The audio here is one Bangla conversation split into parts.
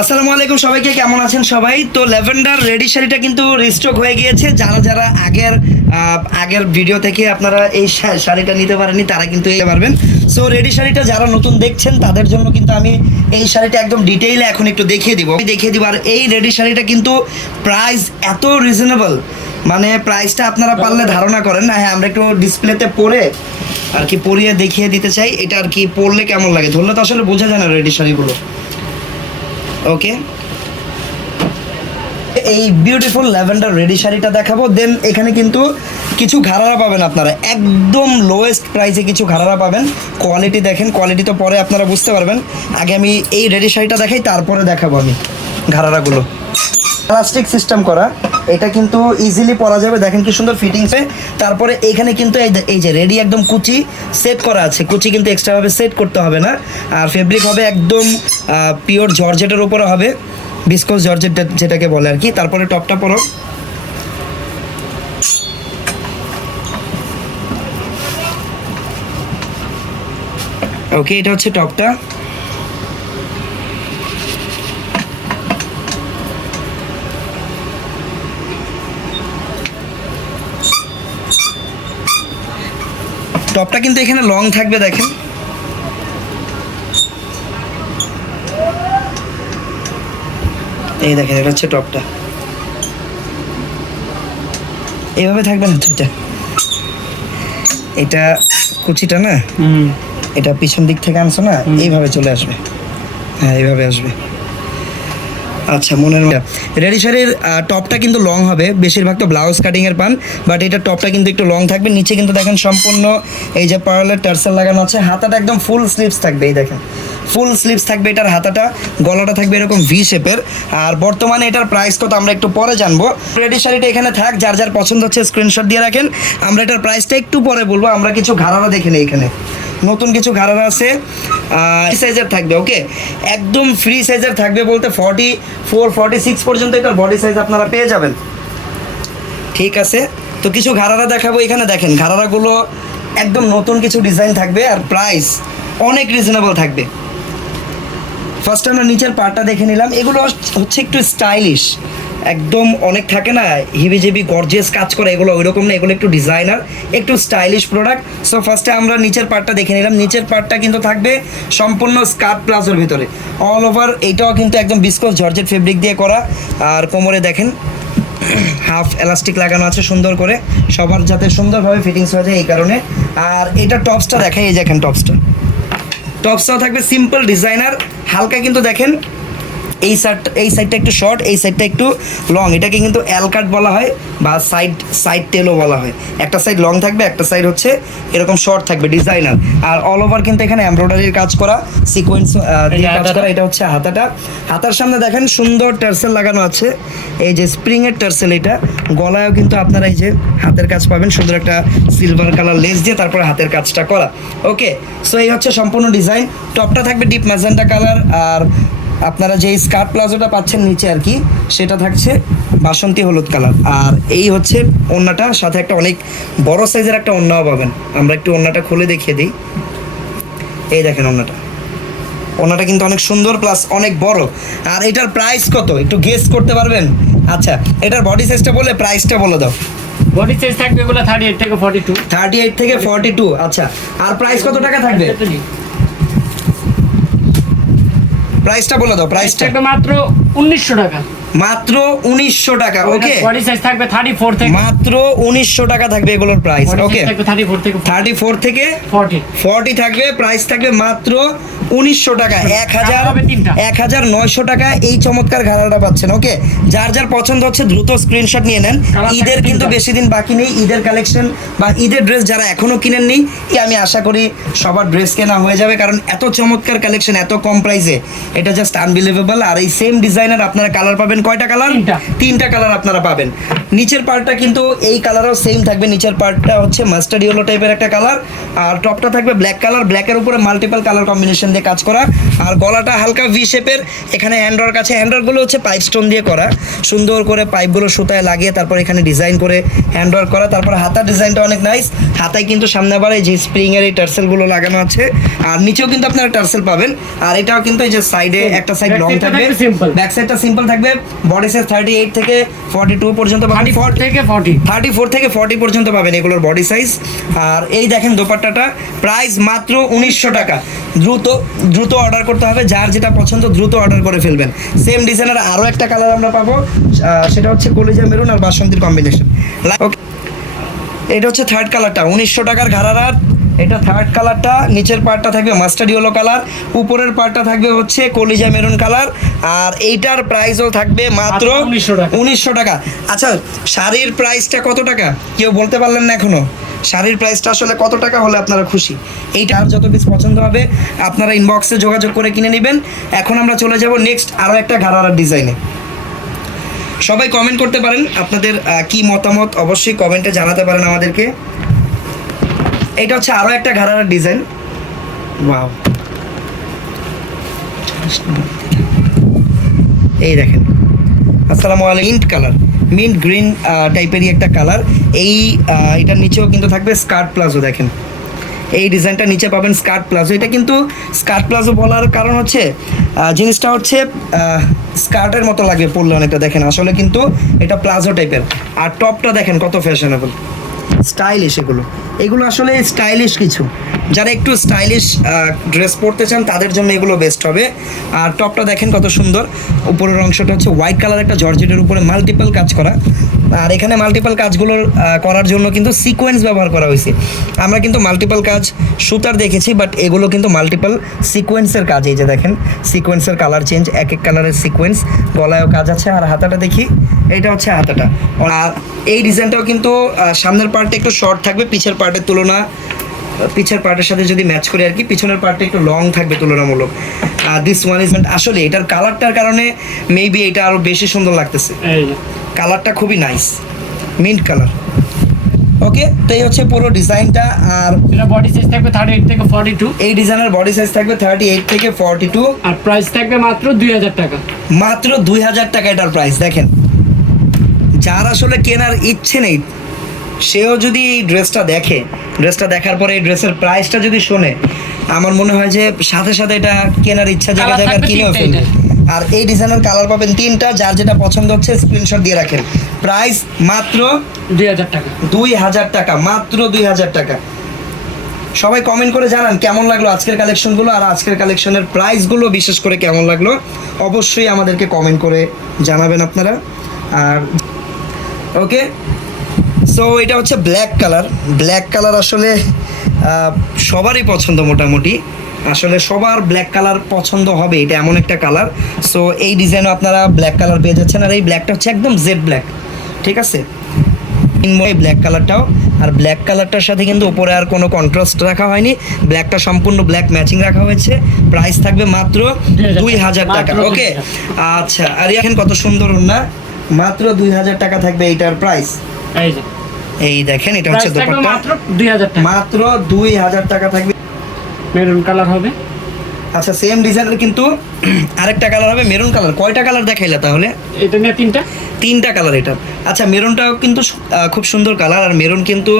আসসালামু আলাইকুম সবাইকে, কেমন আছেন সবাই? তো ল্যাভেন্ডার রেডি শাড়িটা কিন্তু রিস্টক হয়ে গিয়েছে। যারা যারা আগের ভিডিও থেকে আপনারা এই শাড়িটা নিতে পারেননি তারা কিন্তু নিতে পারবেন। সো রেডি শাড়িটা যারা নতুন দেখছেন তাদের জন্য কিন্তু আমি এই শাড়িটা একদম ডিটেইলে এখন একটু দেখিয়ে দিব। আর এই রেডি শাড়িটা কিন্তু প্রাইস এত রিজনেবল, মানে প্রাইসটা আপনারা পারলে ধারণা করেন না। হ্যাঁ, আমরা একটু ডিসপ্লেতে পরে আর কি পরিয়ে দেখিয়ে দিতে চাই এটা আর কি পরলে কেমন লাগে। ধরলে তো আসলে বোঝা যায় না রেডি শাড়িগুলো। ওকে, এই বিউটিফুল ল্যাভেন্ডার রেডি শাড়িটা দেখাবো। দেন এখানে কিন্তু কিছু ঘাড়ারা পাবেন আপনারা, একদম লোয়েস্ট প্রাইসে কিছু ঘাড়ারা পাবেন। কোয়ালিটি দেখেন, কোয়ালিটি তো পরে আপনারা বুঝতে পারবেন। আগে আমি এই রেডি শাড়িটা দেখাই, তারপরে দেখাবো আমি ঘাড়ারাগুলো। প্লাস্টিক সিস্টেম করা, এটা কিন্তু ইজিলি পরা যাবে। দেখেন কি সুন্দর ফিটিংসে। তারপরে এইখানে কিন্তু এই যে রেডি একদম কুচি সেট করা আছে। কুচি কিন্তু এক্সট্রাভাবে সেট করতে হবে না। আর ফেব্রিক হবে একদম পিওর জর্জেটের উপরে হবে, বিস্কোস জর্জেট যেটাকে বলে আর কি। তারপরে টপটা পরো। ওকে, এটা হচ্ছে টপটা। টপটা কিন্তু এখানে লং থাকবে, দেখেন। এই দেখেন, এটা হচ্ছে টপটা, এইভাবে থাকবে না। এটা কুচিটা না, এটা পিছন দিক থেকে আনছো না, এইভাবে চলে আসবে। হ্যাঁ, এইভাবে আসবে। আচ্ছা, মনের রেডি শাড়ির টপটা কিন্তু লং হবে। বেশিরভাগ তো ব্লাউজ কাটিংয়ের পান, বাট এটা টপটা কিন্তু একটু লং থাকবে। নিচে কিন্তু দেখেন সম্পূর্ণ এই যে পার্লের টার্সেল লাগানো আছে। হাতাটা একদম ফুল স্লিভস থাকবে, এই দেখেন ফুল স্লিভস থাকবে এটার হাতাটা। গলাটা থাকবে এরকম ভি শেপের। আর বর্তমানে এটার প্রাইস কত আমরা একটু পরে জানবো। রেডি শাড়িটা এখানে থাক, যার যার পছন্দ হচ্ছে স্ক্রিনশট দিয়ে রাখেন। আমরা এটার প্রাইসটা একটু পরে বলবো। আমরা কিছু ঘাড়ারা দেখে নিই, এখানে নতুন কিছু ঘাড়ারা আছে। সাইজের থাকবে, ওকে, একদম ফ্রি সাইজের থাকবে। বলতে 44 46 পর্যন্ত এটার বডি সাইজ আপনারা পেয়ে যাবেন। ঠিক আছে, তো কিছু ঘাড়ারা দেখাবো। এখানে দেখেন ঘাড়ারাগুলো একদম নতুন কিছু ডিজাইন থাকবে, আর প্রাইস অনেক রিজনেবল থাকবে। ফার্স্ট আমরা নিচের পার্টটা দেখে নিলাম। এগুলো হচ্ছে একটু স্টাইলিশ, একদম অনেক থাকে না হিবিজিবি গর্জিয়াস কাজ করে, এগুলো ওইরকম না। এগুলো একটু ডিজাইনার, একটু স্টাইলিশ প্রোডাক্ট। সো ফার্স্টে আমরা নিচের পার্টটা দেখে নিলাম। নিচের পার্টটা কিন্তু থাকবে সম্পূর্ণ স্কার্ট প্লাজোর ভিতরে অল ওভার। এইটাও কিন্তু একদম বিস্কোস জর্জেট ফেব্রিক দিয়ে করা। আর কোমরে দেখেন হাফ এলাস্টিক লাগানো আছে সুন্দর করে, সবার যাতে সুন্দরভাবে ফিটিংস হয়ে যায় এই কারণে। আর এটা টপসটা দেখাই, এই দেখেন টপসটাও থাকবে সিম্পল ডিজাইনার, হালকা। কিন্তু দেখেন এই সাইডটা একটু শর্ট, এই সাইডটা একটু লং। এটাকে কিন্তু এল কাট বলা হয় বা সাইড টেলও বলা হয়। একটা সাইড লং থাকবে, একটা সাইড হচ্ছে এরকম শর্ট থাকবে, ডিজাইনার। আর অল ওভার কিন্তু এখানে এমব্রয়ডারির কাজ করা, সিকোয়েন্স দিয়ে কাজ করা। এটা হচ্ছে হাতাটা। হাতার সামনে দেখেন সুন্দর টার্সেল লাগানো আছে, এই যে স্প্রিংয়ের টার্সেল। এটা গলায়ও কিন্তু আপনারা এই যে হাতের কাজ পাবেন, সুন্দর একটা সিলভার কালার লেস দিয়ে তারপরে হাতের কাজটা করা। ওকে, সো এই হচ্ছে সম্পূর্ণ ডিজাইন। টপটা থাকবে ডিপ ম্যাজেন্টা কালার। আর আপনারা যে স্কার্ট প্লাজোটা পাচ্ছেন নিচে আর কি, সেটা থাকছে বাসন্তী হলুদ কালার। আর এই হচ্ছে ওড়নাটা, সাথে একটা অনেক বড় সাইজের একটা ওড়নাও পাবেন। আমরা একটু ওড়নাটা খুলে দেখিয়ে দিই। এই দেখেন ওড়নাটা কিন্তু অনেক সুন্দর প্লাস অনেক বড়। আর এটার প্রাইস কত একটু গেস করতে পারবেন? আচ্ছা, এটার বডি সাইজটা বলে প্রাইসটা বলে দাও। বডি সাইজ থাকবে এগুলো 38 থেকে 42। 38 থেকে 42। আচ্ছা, আর প্রাইস কত টাকা থাকবে? প্রাইসটা বলে দাও। প্রাইসটা মাত্র 1900 টাকা। মাত্র 1900 টাকা। ওকে, বডি সাইজ থাকবে 34 থেকে, মাত্র 1900 টাকা থাকবে এগুলোর প্রাইস। ওকে, 34 থেকে 40 থাকবে। প্রাইস থাকবে মাত্র 1900 টাকা। 1900 টাকা এই চমৎকার ঘাড়াটা পাচ্ছেন। ওকে, যার যার পছন্দ হচ্ছে দ্রুত স্ক্রিনশট নিয়ে নেন। ঈদের কিন্তু বেশি দিন বাকি নেই। ঈদের কালেকশন বা ঈদের ড্রেস যারা এখনো কিনেননি, আমি আশা করি সবার ড্রেস কেনা হয়ে যাবে, কারণ এত চমৎকার কালেকশন এত কম প্রাইসে, এটা জাস্ট আনবিলিভেবল। আর এই সেম ডিজাইনের আপনারা কালার পাবেন কয়টা কালার? তিনটা কালার আপনারা পাবেন। নিচের পার্টটা কিন্তু এই কালারও সেম থাকবে। নিচের পার্টটা হচ্ছে মাস্টার্ড ইয়েলো টাইপের একটা কালার, আর টপটা থাকবে ব্ল্যাক কালার, ব্ল্যাকের উপরে মাল্টিপল কালার কম্বিনেশন দিয়ে কাজ করা। আর গলাটা হালকা ভি শেপের, এখানে হ্যান্ডওয়ার্ক আছে, হ্যান্ডওয়ার্কগুলো হচ্ছে পাইপ স্টোন দিয়ে করা, সুন্দর করে পাইপগুলো সুতায় লাগিয়ে তারপর এখানে ডিজাইন করে হ্যান্ডওয়ার্ক করা। তারপর হাতার ডিজাইনটা অনেক নাইস, হাতায় কিন্তু সামনে আবার এই যে স্প্রিংয়ের এই টার্সেলগুলো লাগানো আছে, আর নিচেও কিন্তু আপনারা টার্সেল পাবেন। আর এটাও কিন্তু এই যে সাইডে একটা সাইড লং থাকবে, ব্যাক সাইডটা সিম্পল থাকবে। বডি সাইজ 38 থেকে 42 পর্যন্ত পাবেন, 34 থেকে 40 34 থেকে 40 পর্যন্ত পাবেন এগুলোর বডি সাইজ। আর এই দেখেন দোপাট্টাটা, প্রাইস মাত্র 1900 টাকা। দ্রুত অর্ডার করতে হবে, যার যেটা পছন্দ দ্রুত অর্ডার করে ফেলবেন। সেম ডিজাইনের আরও একটা কালার আমরা পাবো, সেটা হচ্ছে কলিজা মেরুন আর বাসন্তীর কম্বিনেশন। এটা হচ্ছে থার্ড কালারটা, 1900 টাকার ঘাড়ারা। এটা থার্ড কালারটা, নিচের পার্টটা থাকবে মাস্টার্ড ইয়েলো কালার, উপরের পার্টটা থাকবে হচ্ছে কলিজা মেরুন কালার। আর এইটার প্রাইসও থাকবে মাত্র 1900 টাকা। আচ্ছা, শাড়ির প্রাইসটা কত টাকা কেউ বলতে পারলেন না এখনো? শাড়ির প্রাইসটা আসলে কত টাকা হলে আপনারা খুশি? এইটা আর যত পিস পছন্দ হবে আপনারা ইনবক্সে যোগাযোগ করে কিনে নেবেন। এখন আমরা চলে যাব নেক্সট আরও একটা ঘাড়ারার ডিজাইনে। সবাই কমেন্ট করতে পারেন আপনাদের কি মতামত, অবশ্যই কমেন্টে জানাতে পারেন আমাদেরকে। এটা হচ্ছে আরও একটা ঘাড়ারার ডিজাইন। ওয়াও, এই দেখেন, আসসালামু আলাইকুম। মিন্ট কালার, মিন্ট গ্রিন টাইপেরই একটা কালার। এটার নিচেও কিন্তু থাকবে স্কার্ট প্লাজো। দেখেন এই ডিজাইনটা নিচে পাবেন স্কার্ট প্লাজো। এটা কিন্তু স্কার্ট প্লাজো বলার কারণ হচ্ছে জিনিসটা হচ্ছে স্কার্টের মতো লাগবে পরলে অনেকটা, দেখেন আসলে কিন্তু এটা প্লাজো টাইপের। আর টপটা দেখেন কত ফ্যাশনেবল, স্টাইলিশ। এগুলো আসলে স্টাইলিশ কিছু, যারা একটু স্টাইলিশ ড্রেস পরতে চান তাদের জন্য এগুলো বেস্ট হবে। আর টপটা দেখেন কত সুন্দর, উপরের অংশটা হচ্ছে হোয়াইট কালার একটা জর্জেটের উপরে মাল্টিপল কাজ করা। আর এখানে মাল্টিপল কাজগুলো করার জন্য কিন্তু সিকোয়েন্স ব্যবহার করা হয়েছে। আমরা কিন্তু মাল্টিপল কাজ সুতার দেখেছি, বাট এগুলো কিন্তু মাল্টিপল সিকোয়েন্সের কাজ। এই যে দেখেন সিকোয়েন্সের কালার চেঞ্জ, এক এক কালারের সিকোয়েন্স, গলায়ও কাজ আছে। আর হাতাটা দেখি, এটা হচ্ছে হাতাটা। আর এই ডিজাইনটাও কিন্তু সামনের পার্টটা একটু শর্ট থাকবে পিছের পার্টের তুলনা, পিছের পার্টের সাথে যদি ম্যাচ করে আর কি, পিছনের পার্টটা একটু লং থাকবে তুলনামূলক। দিস ওয়ান ইজ আসলে এটার কালারটার কারণে মেবি এটা আরও বেশি সুন্দর লাগতেছে। কালারটা খুবই নাইস, মিন্ট কালার। ওকে, তো এই হচ্ছে পুরো ডিজাইনটা। আর এটা বডি সাইজ থাকবে 38 থেকে 42, এই ডিজাইনের বডি সাইজ থাকবে 38 থেকে 42। আর প্রাইস থাকবে মাত্র 2000 টাকা। মাত্র 2000 টাকা এটার প্রাইস। দেখেন, যার আসলে কেনার ইচ্ছে নেই সেও যদি এই ড্রেসটা দেখে, ড্রেসটা দেখার পরে এই ড্রেসের প্রাইসটা যদি শোনে, আমার মনে হয় যে সাথে সাথে এটা কেনার ইচ্ছা জায়গা জায়গা আর কিনেও ফেলবে। আর এই ডিজাইনের কালার পাবেন 3টা, যার যেটা পছন্দ হচ্ছে স্ক্রিনশট দিয়ে রাখেন। প্রাইস মাত্র 2000 টাকা। 2000 টাকা, মাত্র 2000 টাকা। সবাই কমেন্ট করে জানান কেমন লাগলো আজকের কালেকশনগুলো, আর আজকের কালেকশনের প্রাইসগুলো বিশেষ করে কেমন লাগলো অবশ্যই আমাদেরকে কমেন্ট করে জানাবেন আপনারা। আর ওকে, সো এটা হচ্ছে ব্ল্যাক কালার। ব্ল্যাক কালার আসলে সবারই পছন্দ মোটামুটি, আসলে সবার ব্ল্যাক কালার পছন্দ হবে, এটা এমন একটা কালার। সো এই ডিজাইনও আপনারা ব্ল্যাক কালার পেয়ে যাচ্ছেন। আর এই ব্ল্যাকটা হচ্ছে একদম জেড ব্ল্যাক, ঠিক আছে, এই ব্ল্যাক কালারটাও। আর ব্ল্যাক কালারটার সাথে কিন্তু উপরে আর কোনো কন্ট্রাস্ট রাখা হয়নি, ব্ল্যাকটা সম্পূর্ণ ব্ল্যাক ম্যাচিং রাখা হয়েছে। প্রাইস থাকবে মাত্র 2000 টাকা। ওকে, আচ্ছা, আর এখন কত সুন্দর না, মাত্র 2000 টাকা থাকবে এইটার প্রাইস। এই দেখেন, এটা হচ্ছে দোপাট্টা, মাত্র 2000 টাকা। মাত্র 2000 টাকা থাকবে। মেরুন কালার হবে। আচ্ছা, সেম ডিজাইনের কিন্তু আরেকটা কালার হবে মেরুন কালার। কয়টা কালার দেখাইলা তাহলে? এটা নিয়ে 3টা কালার এটা। আচ্ছা, মেরুনটাও কিন্তু খুব সুন্দর কালার, আর মেরুন কিন্তু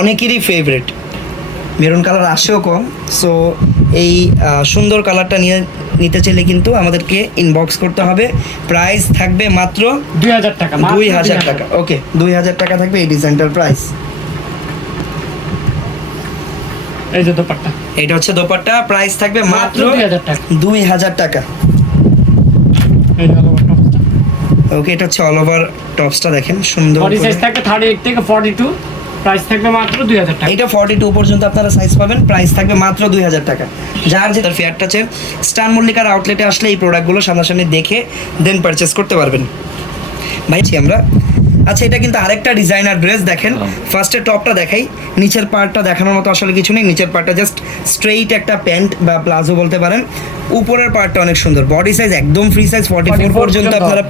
অনেকেরই ফেভারিট। মেরুন কালার আসেও কম, সো এই সুন্দর কালারটা নিতে চাইলে কিন্তু আমাদেরকে ইনবক্স করতে হবে। প্রাইস থাকবে মাত্র 2000 টাকা। 2000 টাকা। ওকে, 2000 টাকা থাকবে এই ডিজাইনটার প্রাইস। এই যে দোপাট্টা, এটা হচ্ছে দোপাট্টা, প্রাইস থাকবে মাত্র 2000 টাকা। 2000 টাকা। এই যে হলো টপসটা। ওকে, এটা হচ্ছে অল ওভার টপসটা দেখেন সুন্দর বডি করে। সাইজ থাকবে 38 থেকে 42, প্রাইস থাকবে মাত্র 2000 টাকা। এটা 42 পর্যন্ত আপনারা সাইজ পাবেন, প্রাইস থাকবে মাত্র 2000 টাকা। যার যেটা ফেয়ারটা আছে, স্টার মল্লিকার আউটলেটে আসলে এই প্রোডাক্টগুলো সামনাসামনি দেখে দেন পারচেস করতে পারবেন ভাই। আমরা আচ্ছা, এটা কিন্তু আরেকটা ডিজাইনার ড্রেস। দেখেন, ফার্স্টে টপটা দেখাই, নিচের পার্টটা দেখানোর মতো আসলে কিছু নেই। নিচের পার্টটা জাস্ট স্ট্রেইট একটা প্যান্ট বা প্লাজো বলতে পারেন। উপরের পার্টটা অনেক সুন্দর, বডি সাইজ একদম ফ্রি সাইজ 44 পর্যন্ত আপনারা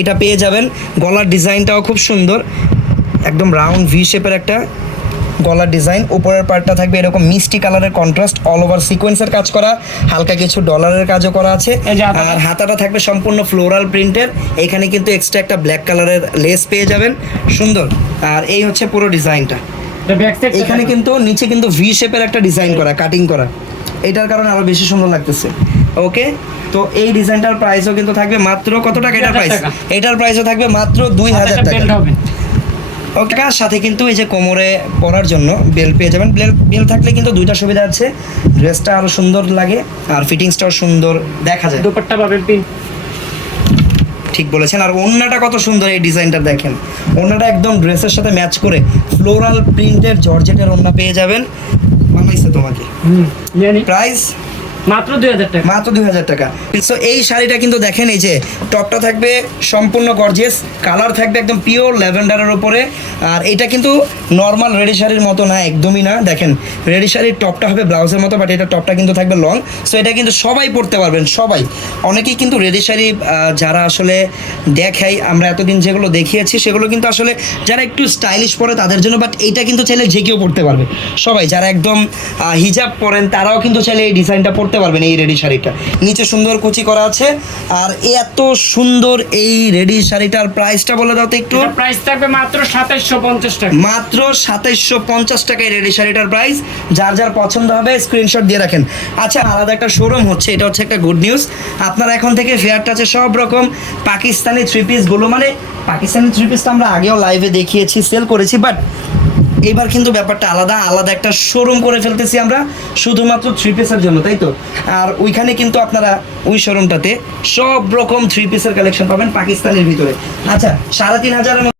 এটা পেয়ে যাবেন। গলার ডিজাইনটাও খুব সুন্দর, একদম রাউন্ড ভি শেপের একটা গলার ডিজাইন, উপরের পার্টটা থাকবে এরকম মিষ্টি কালারের কন্ট্রাস্ট, অল ওভার সিকোয়েন্সের কাজ করা, হালকা কিছু ডলারের কাজও করা আছে। এই যে হাতাটা। আর হাতাটা থাকবে সম্পূর্ণ ফ্লোরাল প্রিন্টের, এখানে কিন্তু এক্সট্রা একটা ব্ল্যাক কালারের লেস পেয়ে যাবেন, সুন্দর। আর এই হচ্ছে পুরো ডিজাইনটা। ব্যাক সাইড এখানে কিন্তু নিচে কিন্তু ভি শেপের একটা ডিজাইন করা, কাটিং করা, এটার কারণে আরো বেশি সুন্দর লাগতেছে। ওকে, তো এই ডিজাইনটার প্রাইসও কিন্তু থাকবে মাত্র কত টাকা এটার প্রাইস? 2000 টাকা। এটার প্রাইসও থাকবে মাত্র 2000 টাকা। বেল্ট হবে। ওকে, আর সাথে কিন্তু এই যে কোমরে পরার জন্য বেল্ট পেয়ে যাবেন। বেল্ট থাকলে কিন্তু দুইটা সুবিধা আছে, ড্রেসটা আরো সুন্দর লাগে আর ফিটিংসটাও সুন্দর দেখা যায়। দুপাট্টা পাবেন পিন। ঠিক বলেছেন। আর ওড়নাটা কত সুন্দর, এই ডিজাইনটা দেখেন, ওড়নাটা একদম ড্রেসের সাথে ম্যাচ করে ফ্লোরাল প্রিন্টের জর্জেটের ওড়না পেয়ে যাবেন। মানাইছে তোমাকে। জানি প্রাইস মাত্র 2000 টাকা। মাত্র 2000 টাকা। সো এই শাড়িটা কিন্তু দেখেন, এই যে টপটা থাকবে সম্পূর্ণ গর্জিয়াস, কালার থাকবে একদম পিওর ল্যাভেন্ডারের ওপরে। আর এটা কিন্তু নর্মাল রেডি শাড়ির মতো না, একদমই না। দেখেন রেডি শাড়ির টপটা হবে ব্লাউজের মতো, বাট এটা টপটা কিন্তু থাকবে লং। সো এটা কিন্তু সবাই পরতে পারবেন, সবাই। অনেকেই কিন্তু রেডি শাড়ি যারা আসলে দেখাই, আমরা এতদিন যেগুলো দেখিয়েছি সেগুলো কিন্তু আসলে যারা একটু স্টাইলিশ পরে তাদের জন্য, বাট এইটা কিন্তু চাইলে যে কেউ পরতে পারবে, সবাই। যারা একদম হিজাব পরেন তারাও কিন্তু চাইলে এই ডিজাইনটা পরতে পারবেন, এই রেডি শাড়িটা। নিচে সুন্দর কুচি করা আছে। আর এত সুন্দর এই রেডি শাড়িটার প্রাইসটা বলে দাও তো একটু। প্রাইস থাকবে মাত্র 2750 টাকা। মাত্র 2750 টাকায় রেডি শাড়িটার প্রাইস। যার যার পছন্দ হবে স্ক্রিনশট দিয়ে রাখেন। আচ্ছা, আলাদা একটা শোরুম হচ্ছে, এটা হচ্ছে একটা গুড নিউজ। আপনারা এখন থেকে ফেয়ার টাচে সব রকম পাকিস্তানি থ্রি পিসগুলো, মানে পাকিস্তানি থ্রি পিস তো আমরা আগেও লাইভে দেখিয়েছি, সেল করেছি, বাট এবার কিন্তু ব্যাপারটা আলাদা, আলাদা একটা শোরুম করে ফেলতেছি আমরা শুধুমাত্র থ্রি পিসের জন্য, তাই তো? আর ওইখানে কিন্তু আপনারা ওই শোরুমটাতে সব রকম থ্রি পিসের কালেকশন পাবেন পাকিস্তানের ভিতরে। আচ্ছা, 3500